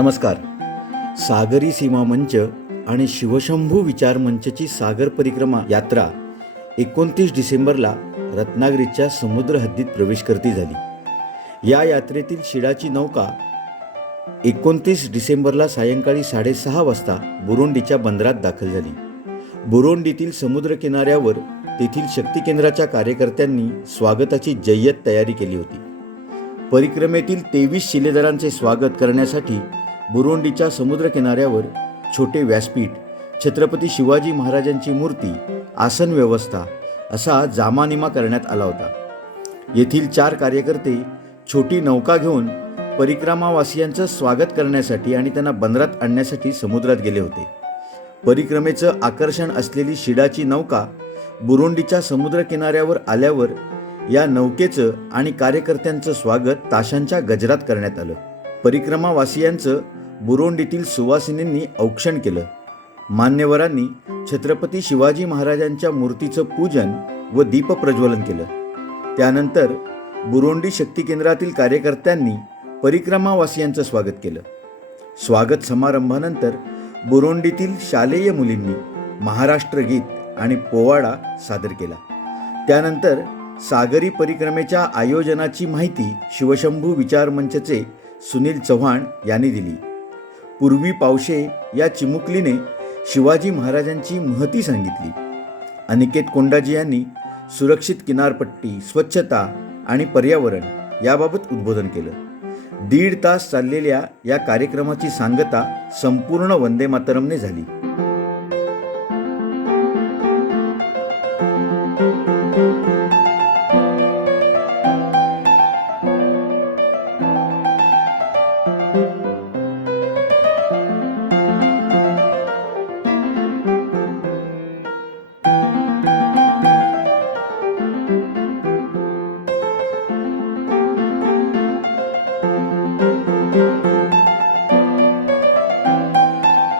नमस्कार. सागरी सीमा मंच आणि शिवशंभू विचार मंचची सागर परिक्रमा यात्रा एकोणतीस डिसेंबरला रत्नागिरीच्या समुद्र हद्दीत प्रवेश करती झाली. या यात्रेतील शिडाची नौका एकोणतीस डिसेंबरला सायंकाळी साडेसहा वाजता बुरोंडीच्या बंदरात दाखल झाली. बुरोंडीतील समुद्र किनाऱ्यावर तेथील शक्ती केंद्राच्या कार्यकर्त्यांनी स्वागताची जय्यत तयारी केली होती. परिक्रमेतील तेवीस शिलेदारांचे स्वागत करण्यासाठी बुरोंडीच्या समुद्र किनाऱ्यावर छोटे व्यासपीठ छत्रपती शिवाजी महाराजांची मूर्ती आसन व्यवस्था असा जामानिमा करण्यात आला होता. येथील चार कार्यकर्ते छोटी नौका घेऊन परिक्रमावासियांचं स्वागत करण्यासाठी आणि त्यांना बंदरात आणण्यासाठी समुद्रात गेले होते. परिक्रमेचं आकर्षण असलेली शिडाची नौका बुरुंडीच्या समुद्र किनाऱ्यावर आल्यावर या नौकेचं आणि कार्यकर्त्यांचं स्वागत ताशांच्या गजरात करण्यात आलं. परिक्रमावासियांचं बुरोंडीतील सुवासिनींनी औक्षण केलं. मान्यवरांनी छत्रपती शिवाजी महाराजांच्या मूर्तीचं पूजन व दीपप्रज्वलन केलं. त्यानंतर बुरोंडी शक्ती केंद्रातील कार्यकर्त्यांनी परिक्रमावासियांचं स्वागत केलं. स्वागत समारंभानंतर बुरोंडीतील शालेय मुलींनी महाराष्ट्र गीत आणि पोवाडा सादर केला. त्यानंतर सागरी परिक्रमेच्या आयोजनाची माहिती शिवशंभू विचार मंचचे सुनील चव्हाण यांनी दिली. पूर्वी पावशे या चिमुकलीने शिवाजी महाराजांची महती सांगितली. अनिकेत कोंडाजी यांनी सुरक्षित किनारपट्टी स्वच्छता आणि पर्यावरण याबाबत उद्बोधन केलं. दीड तास चाललेल्या या कार्यक्रमाची सांगता संपूर्ण वंदे मातरमने झाली.